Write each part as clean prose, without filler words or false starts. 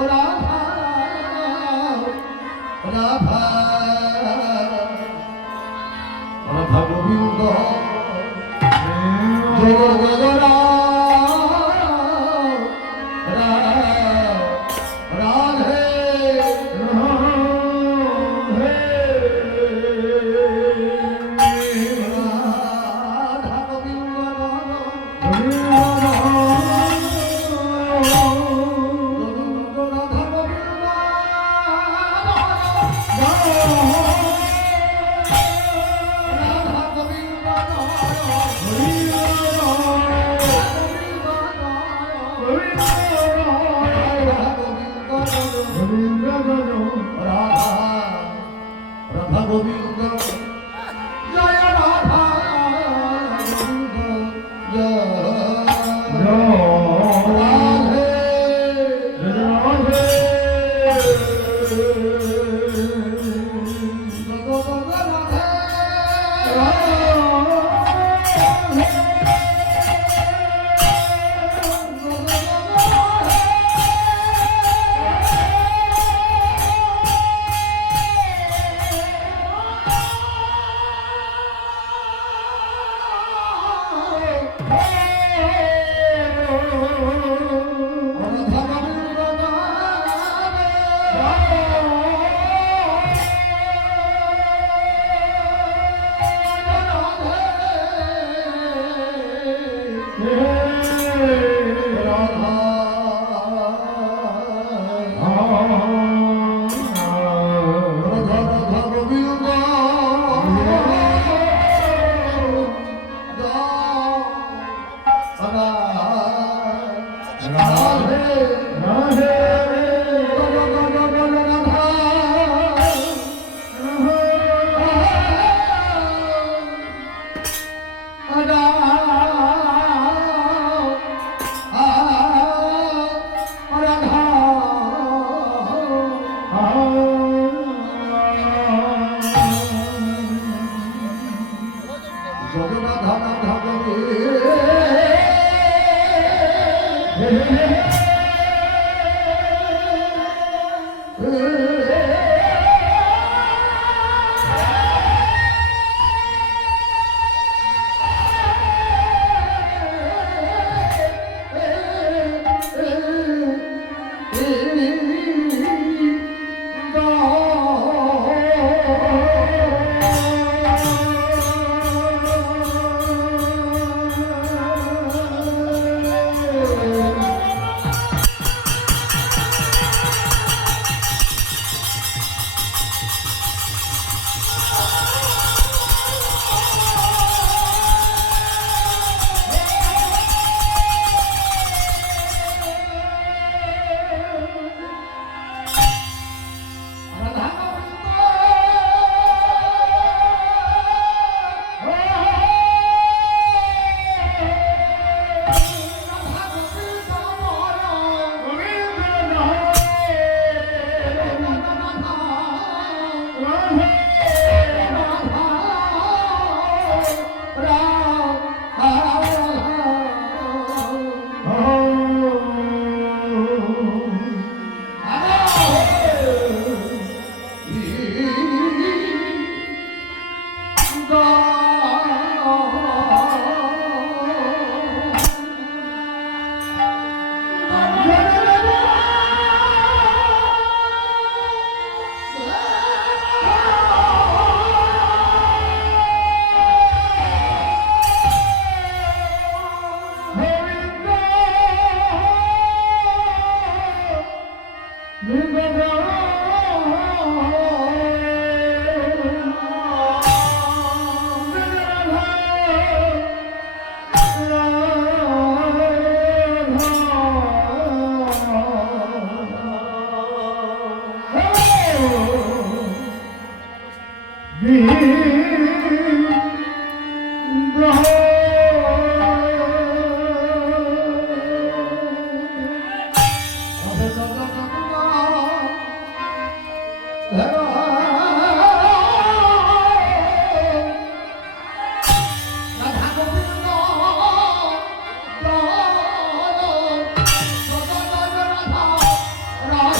রাধা রাধা রাধা গোবিন্দ জয় জয় রাধে রাধা গোবিন্দ জয় রাধা গোবিন্দ জয় রাধে রাধে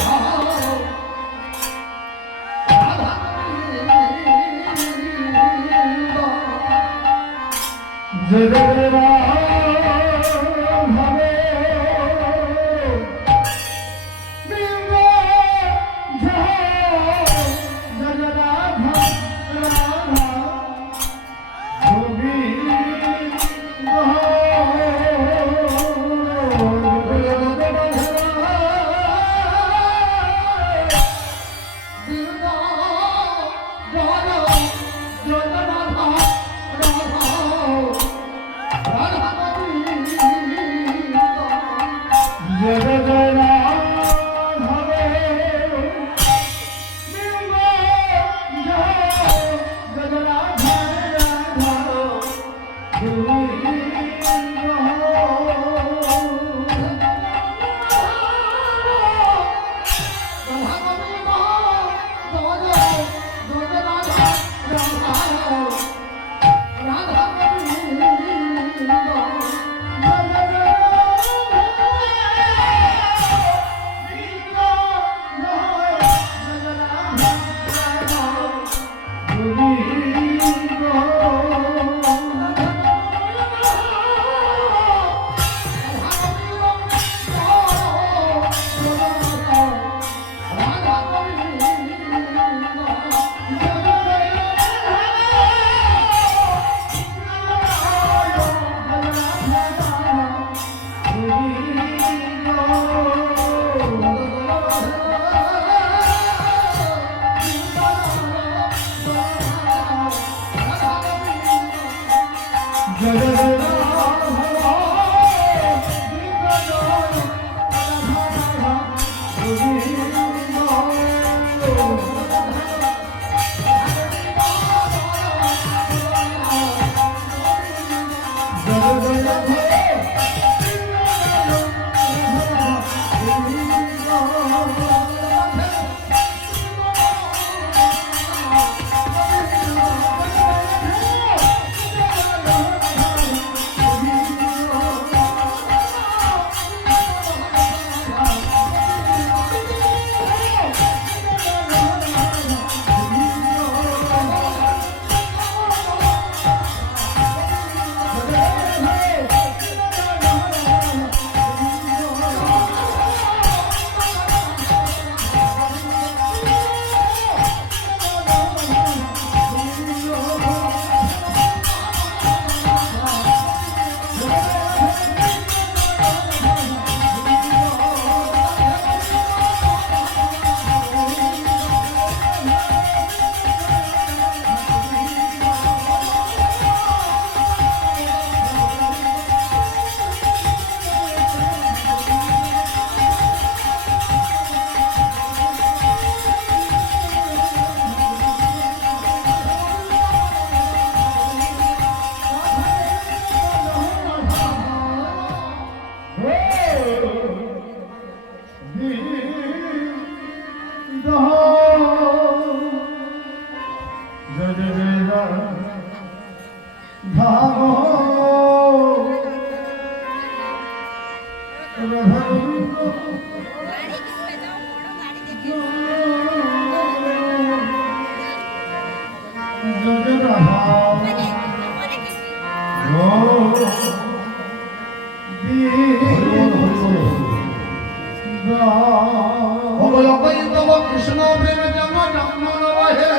কৃষ্ণ প্রেম জন জন্ম নহে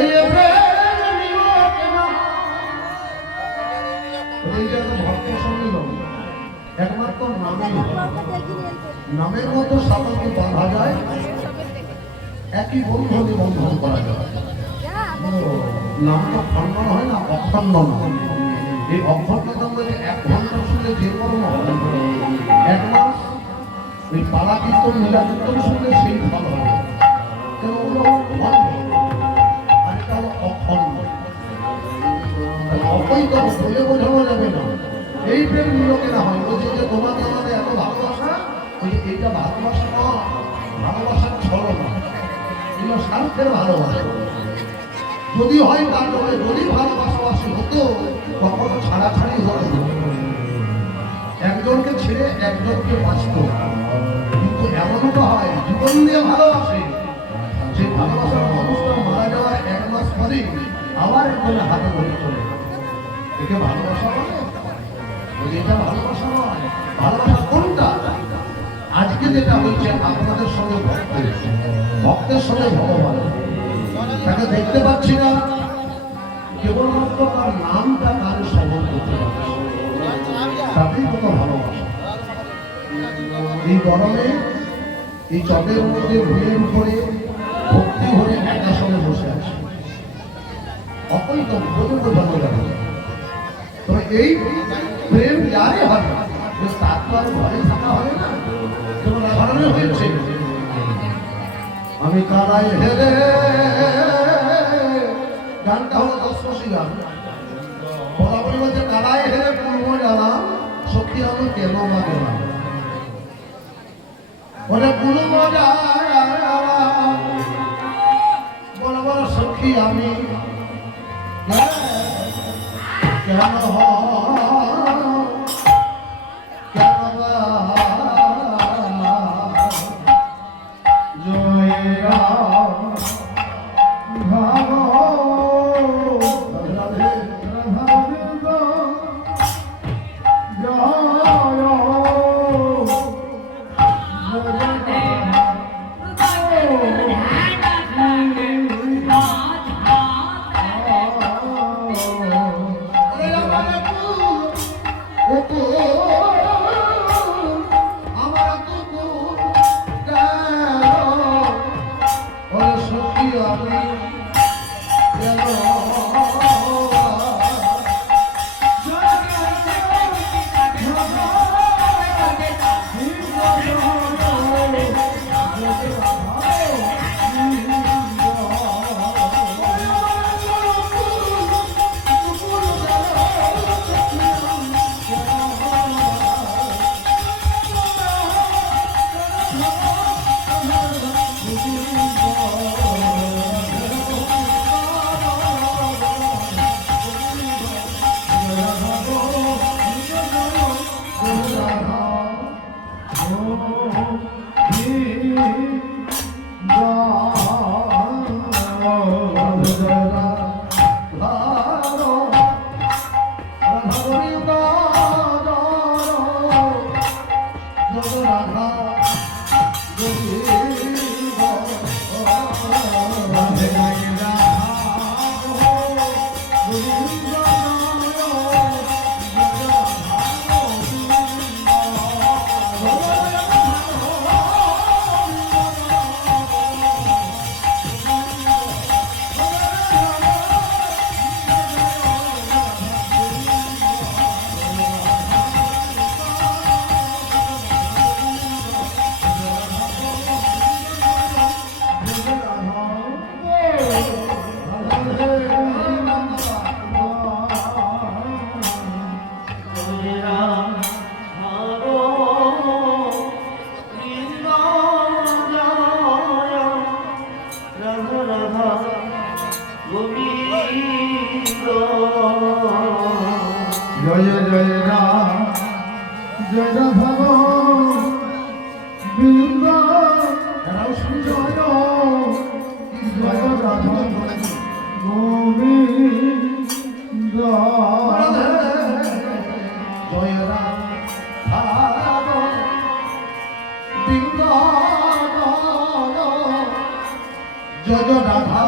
এই প্রেম নিয়োগ না এইটা তো ভক্ত সম্মিলন একমাত্র নামের মতো সাধারণত বাঁধা যায় একই বন্ধনে বন্ধন করা যায় নাম তো খণ্ডন হয় না অখণ্ডন এই অক্ষরটা বলে 1 ঘন্টা শুনে যে কোনো এক মাস ওই পালা কীর্তন লীলা কীর্তন শুনলে সেই ভালো হবে কেন ওগুলো খণ্ড আর এটা হলো অখণ্ড অপৈত বলে বোঝানো যাবে না এই প্রেম নিয়োগে না হয় বলছে যে তোমাকে আমাদের এত ভালোবাসা ওই এইটা ভালোবাসা নয় ভালোবাসার ছলনা এগুলো স্বার্থের ভালোবাসা যদি হয় তার তবে যদি ভালোবাসাবাসী হতো কখনো ছাড়াছাড়ি হতো একজনকে ছেড়ে একজনকে বাঁচত কিন্তু এমনও তো হয় জীবন দিয়ে ভালোবাসে যে ভালোবাসার মানুষটা মারা যাওয়ার 1 মাস পরে আবার একজনের হাতে ধরে চলে একে ভালোবাসা বলে এটা ভালোবাসা নয় ভালোবাসা কোনটা আজকে যেটা হচ্ছে আপনাদের সঙ্গে ভক্তের সঙ্গে ভগবান তাকে দেখতে পাচ্ছি না কেবলমাত্র তার নামটা কার শ্রবণ করতে পারছি তাতেই কত ভালোবাসা এই গরমে এই চটের মধ্যে ভিড়ের উপরে ভক্তি হয়ে একা সঙ্গে বসে আছে অপৈত বোঝানো যাবে তবে এই প্রেম যারে হবে তার তো আর ঘরে থাকা হবে না কেবল কারণে হয়েছে আমি কারাই হেরে গানটা হলো 10 গান বরাবরই বলছে কারাই হেরে পূর্ব জানাম সখী আমি কেন বা গেলাম বলে পূর্ব বড় বড় সখী আমি কেন জয় রাধা গোবিন্দ এরাও শুনছে হয়তো জয় রাধা গোবিন্দ জয় রাধা গোবিন্দ জয় রাধা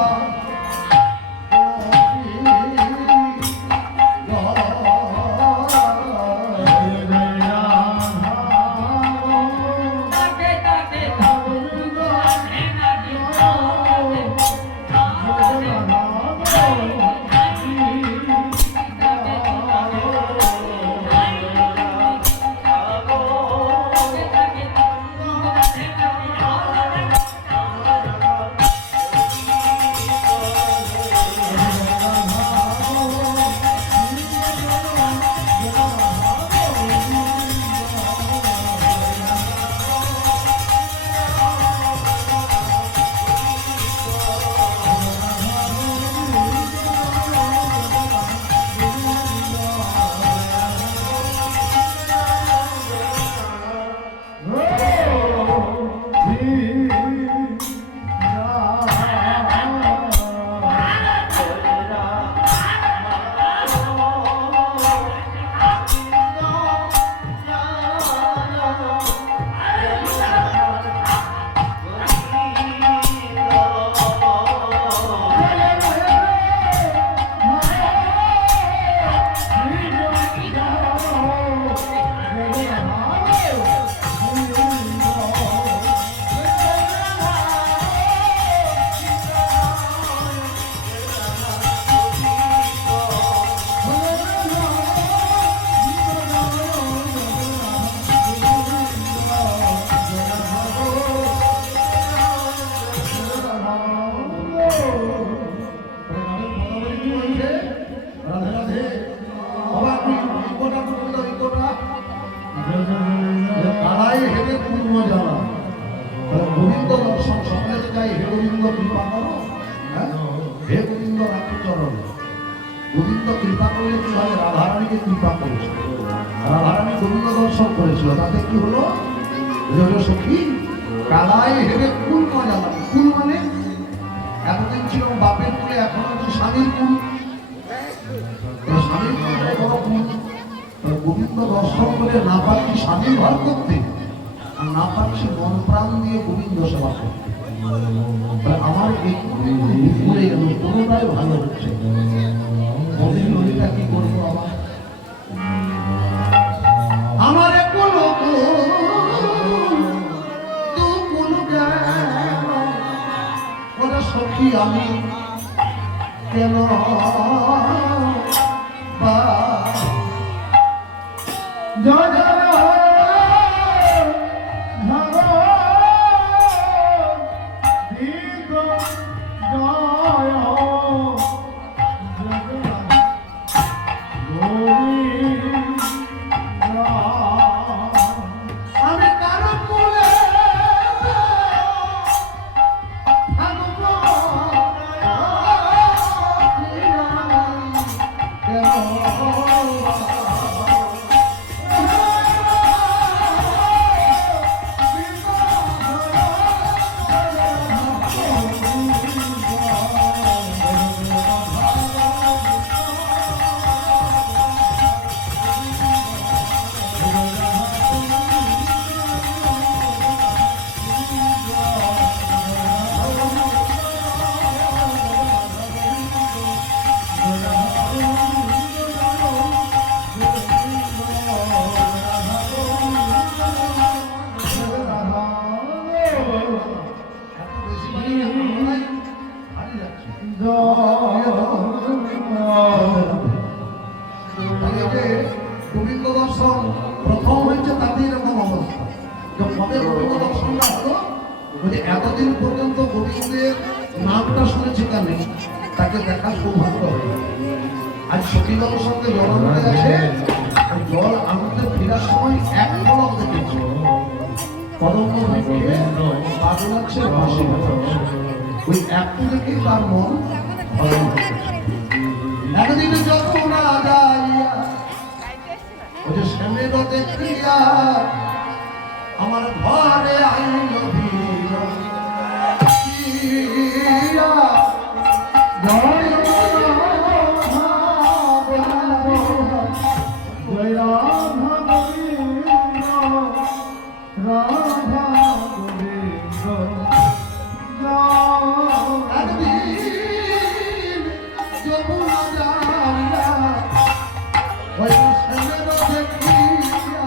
রাধে রাধে বাবা তুই ইকোটা করবি তো ইকোটা কারাই হেবে পূর্ণ জানা গোবিন্দ দর্শন সমাজ চাই হে গোবিন্দ কৃপা করো হ্যাঁ হে গোবিন্দ রাত্রিচরণ গোবিন্দ কৃপা করলে কি হয় রাধারানীকে কৃপা করেছিল রাধারানী গোবিন্দ দর্শন করেছিল তাতে কি হলো সখী কালাই হেবে কুল মজা কুল মানে এতদিন ছিল বাপের কুলে এখন হচ্ছে স্বামীর কুল স্বামীর বড় কুল গোবিন্দ দর্শন করে না পারছি স্বামী ঘর করতে আর না পারছি মন প্রাণ দিয়ে গোবিন্দ সেবা করতে আমার এই ঘুরে গেল কোনোটাই ভালো হচ্ছে মদির নদীটা কি করবো আমার কোনো সখী আমি কেন জয় গোবিন্দ দর্শন প্রথম হয়েছে তাদের এরকম অবস্থা কবে গোবিন্দ দর্শনটা হলো এতদিন পর্যন্ত গোবিন্দের নামটা শুনেছি কেন তাকে দেখার সৌভাগ্য হয়ে আজ সতীবাবুর সঙ্গে জল আনতে গেছে জল আনতে ফেরার সময় এক পলক দেখেছে কদম্ব বৃক্ষে পাগল লাগছে বাঁশি ওই একটু দেখেই তার মন একদিন যখন না যাইয়া শ্যামে তো দেখিয়া আমার ঘরে আইল ভিড় জয় জয় রাধা গোবিন্দ রাধা গোবিন্দ একদিন যমুনা যাইয়া ওই শ্যামের দেখিয়া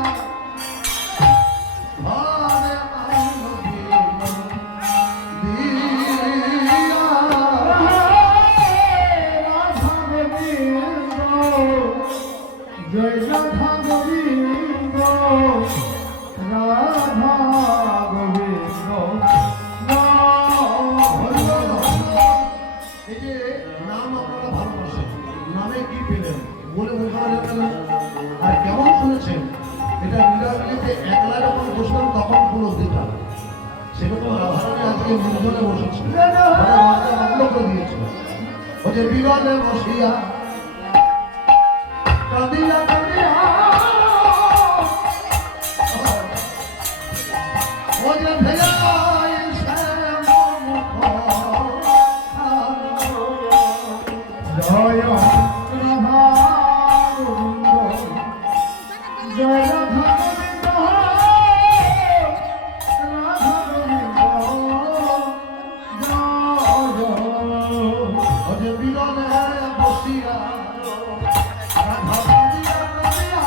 ঘরে আইল দিয়া রাধা গোবিন্দ জয় রাধা গোবিন্দ রাধা গোবিন্দ এই যে নাম আপনারা ভালোবাসেন, নামে কি পেলেন বলে বোঝানো যাবে না। আর কেমন শুনেছেন এটা লীলাবলীতে একলা যখন বসলাম তখন উপলব্ধি দিতাম, সেগুলো রাধারানী আজকে নির্জনে বসেছে, বন্ধ দিয়েছে। ও যে বিরলে বসিয়া কাঁদিয়া কাঁদিয়া ও যে ভেজায় শ্যামমুখ জয় রাধা গোবিন্দ জয় রাধা গোবিন্দ রাধা গোবিন্দ জয় ওরে বিরলে বসিয়া রাধা কাঁদিয়া কাঁদিয়া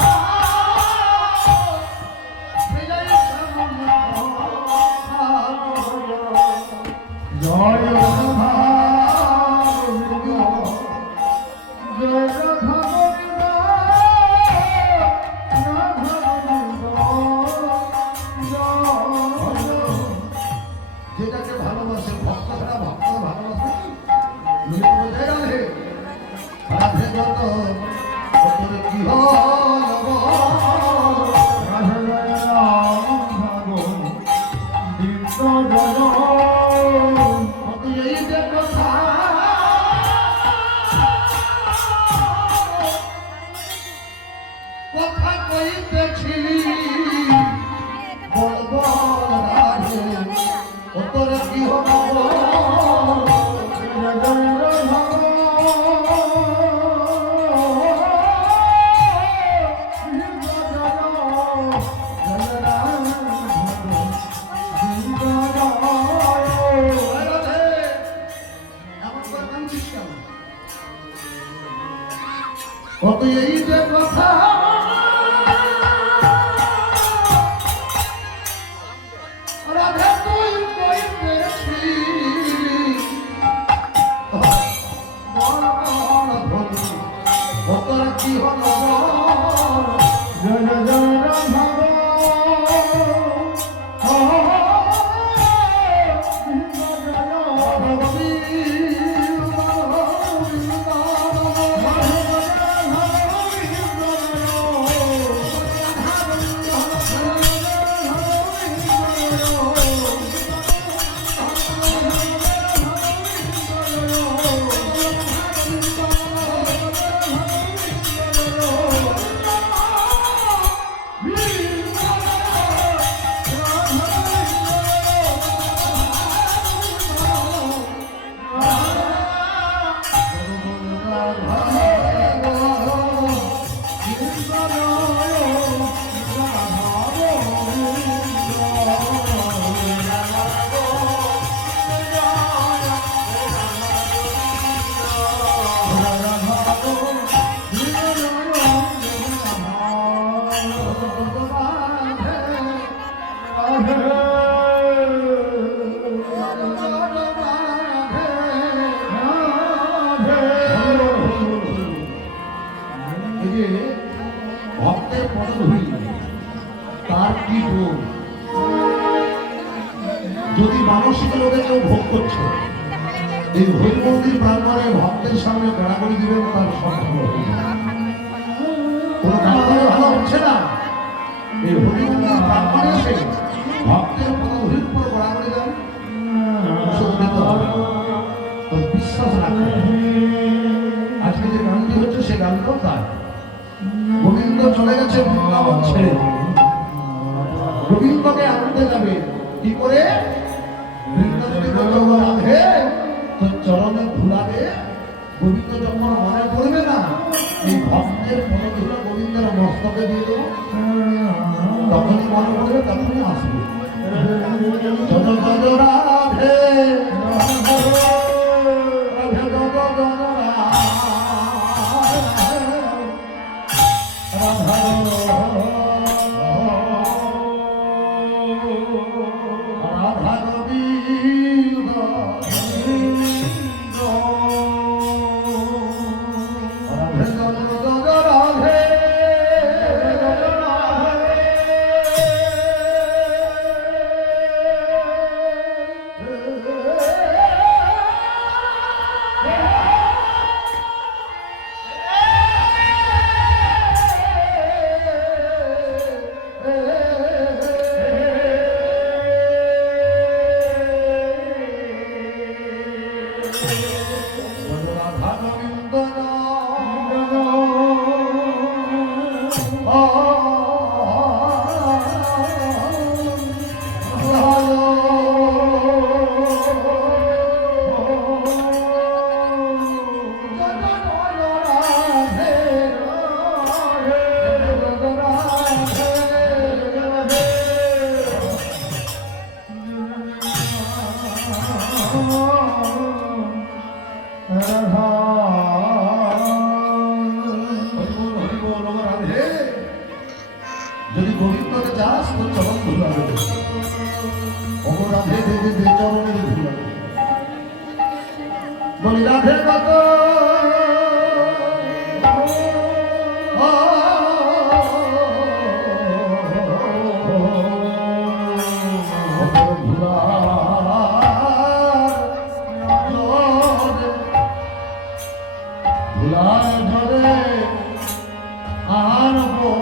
ভেজায় শ্যামমুখ জয় রাধা গোবিন্দ জয় রাধা গোবিন্দ রাধা গোবিন্দ জয় যেটাকে ভালোবাসে ভক্ত ছাড়া ভক্ত ভালোবাসে কি? বোঝাই রাধে রাধে যত ওপরে কি হব রাধা জয় রাধা গোবিন্দ জয় এই যে কথা কথা কইতেছি বলব রাধে ওপরে কি হব কত এই যে কথা রাধে তুই কইতেছিলি ওপরে কি হব ভক্তের পদধূলি তার কি ভোগ? যদি মানসিক রোগে কেউ ভোগ করছে, এই হরি মন্দির প্রাঙ্গণে ভক্তের সামনে গড়াগড়ি দিবেন, তার সম্ভব কোনো ডাক্তারে ভালো হচ্ছে না। এই হরি মন্দির প্রাঙ্গণে এসে ভক্তের পদধূলির উপর গড়াগড়ি দেন, ওষুধ দিতে হবে, তো বিশ্বাস রাখতে হবে। আজকে যে গানটি হচ্ছে সে গানটাও তাই। গোবিন্দ চলে গেছে বৃন্দাবন ছেড়ে। গোবিন্দকে আনতে যাবে কি করে? বৃন্দাবনে যখন রাধে তো চরণে ধুলাবে, গোবিন্দ যখন মনে পড়বে না, এই ভক্তের মনোধুলা গোবিন্দের মস্তকে দিয়ে দেবো, তখনই মনে পড়বে, তখনই আসবে। যত যত রাধে রাধে যত যত রাধা গোবিন্দ রাধে যত যত রাধে রাধা গোবিন্দ যদি গোবিন্দকে চাস তো চরণ ধুলাবে, অপরাধে দেবে দে চরণের ধুলাবে। বলি রাধে কত ধুলায় ধরে আনবো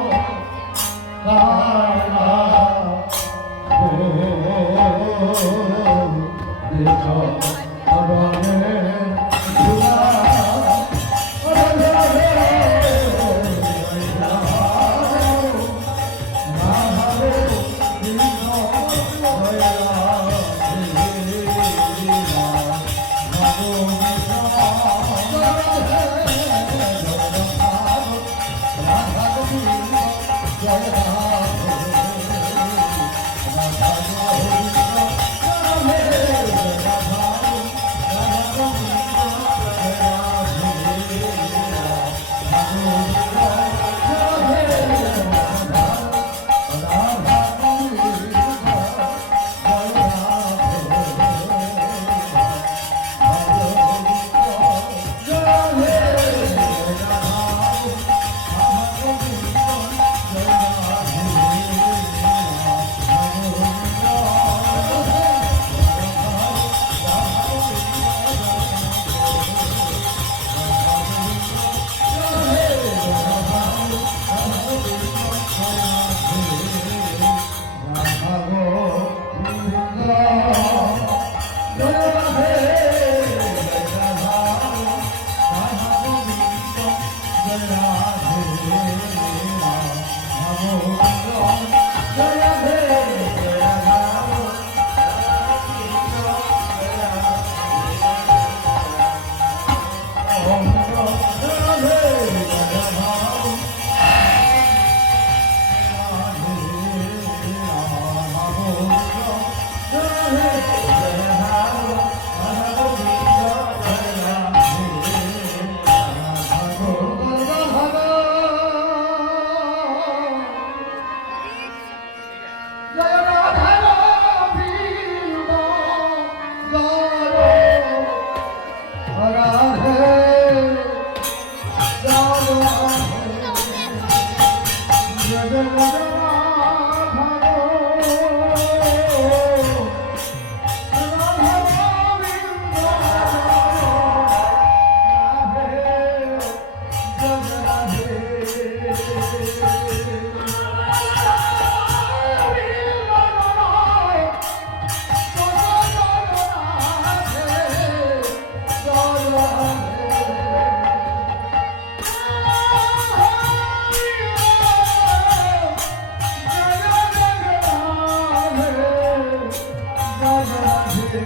রাধে